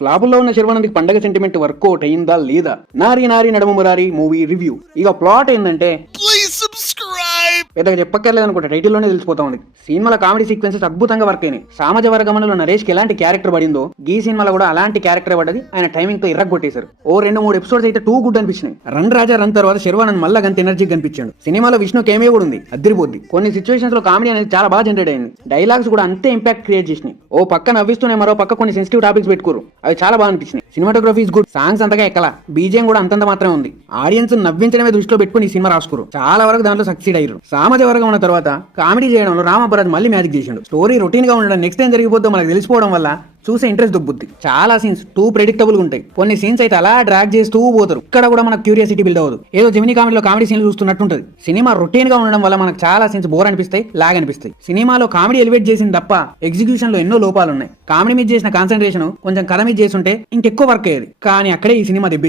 ఫ్లాపుల్లో ఉన్న శర్వానంద్కి పండగ sentiment work out అయిందా లేదా? నారి నారి నడుమ మురారి మూవీ రివ్యూ. ఇక ప్లాట్ ఏంటంటే పెద్దగా చెప్పక్కర్లేదు అనుకుంటా, టైటిల్లోనే తెలిసిపోతా ఉంది. సినిమాల కామెడీ సీక్వెన్సెస్ అద్భుతంగా వర్క్ అయినాయి. సామాజ వర్గంలో నరేష్ కి ఎలాంటి క్యారెక్టర్ పడిందో ఈ సినిమాలో కూడా అలాంటి క్యారెక్టర్ పడ్డది. ఆయన టైమింగ్ తో ఇర్రగొట్టేశారు. ఓ 2-3 ఎపిసోడ్స్ అయితే టూ గుడ్ అనిపించినాయి. రన్ రాజా రన్ తర్వాత శర్వానంద్ మళ్ళా గంత ఎనర్జీ కనిపించాడు. సినిమాలో విష్ణు కేమియో కూడా ఉంది, అద్దరిపోద్ది. కొన్ని సిచ్యువేషన్స్ లో కామెడీ అనేది చాలా బాగా జనరేట్ అయింది. డైలాగ్స్ కూడా అంతే ఇంపాక్ట్ క్రియేట్ చేసినాయి. ఓ పక్క నవ్విస్తూనే మరో పక్క కొన్ని సెన్సిటివ్ టాపిక్స్ పెట్టుకోరు, అవి చాలా బాగా అనిపించినాయి. సినిమాటోగ్రఫీ ఇస్ గుడ్, సాంగ్స్ అంతగా ఎక్కలా, బీజేం కూడా అంతంత మాత్రమే ఉంది. ఆడియన్స్ నవ్వించడమే దృష్టిలో పెట్టుకుని ఈ సినిమా రాసుకురు. చాలా వరకు దాంట్లో సక్సీడ్ అయ్యారు. సామాజ వర్గం ఉన్న తర్వాత కామెడీ చేయడంలో రామపరాజ్ మళ్ళీ మ్యాజిక్ చేసిండు. స్టోరీ రొటీన్ గా ఉండడం, నెక్స్ట్ టైం జరిగిపోద్దో మనకు తెలిసిపోవడం వల్ల చూసే ఇంట్రెస్ట్ దొబ్బుద్ది. చాలా సీన్స్ టూ ప్రెడిక్టబుల్ గా ఉంటాయి. కొన్ని సీన్స్ అయితే అలా డ్రాగ్ చేస్తూ పోతారు. ఇక్కడ కూడా మనకు క్యూరియాసిటీ బిల్డ్ అవ్వదు. ఏదో జెమినీ కామెడీలో కామెడీ సీన్లు చూస్తున్నట్టుంటది. సినిమా రొటీన్ గా ఉండడం వల్ల మనకు చాలా సీన్స్ బోర్ అనిపిస్తాయి, లాగ్ అనిపిస్తాయి. సినిమాలో కామెడీ ఎలివేట్ చేసింది తప్ప ఎగ్జిక్యూషన్ లో ఎన్నో లోపాలు ఉన్నాయి. కామెడీ మీద చేసిన కాన్సన్ట్రేషన్ కొంచెం కథ మీద చేస్తుంటే ఇంకెక్కువ వర్క్ అయ్యేది. కానీ అక్కడే ఈ సినిమా దెబ్బ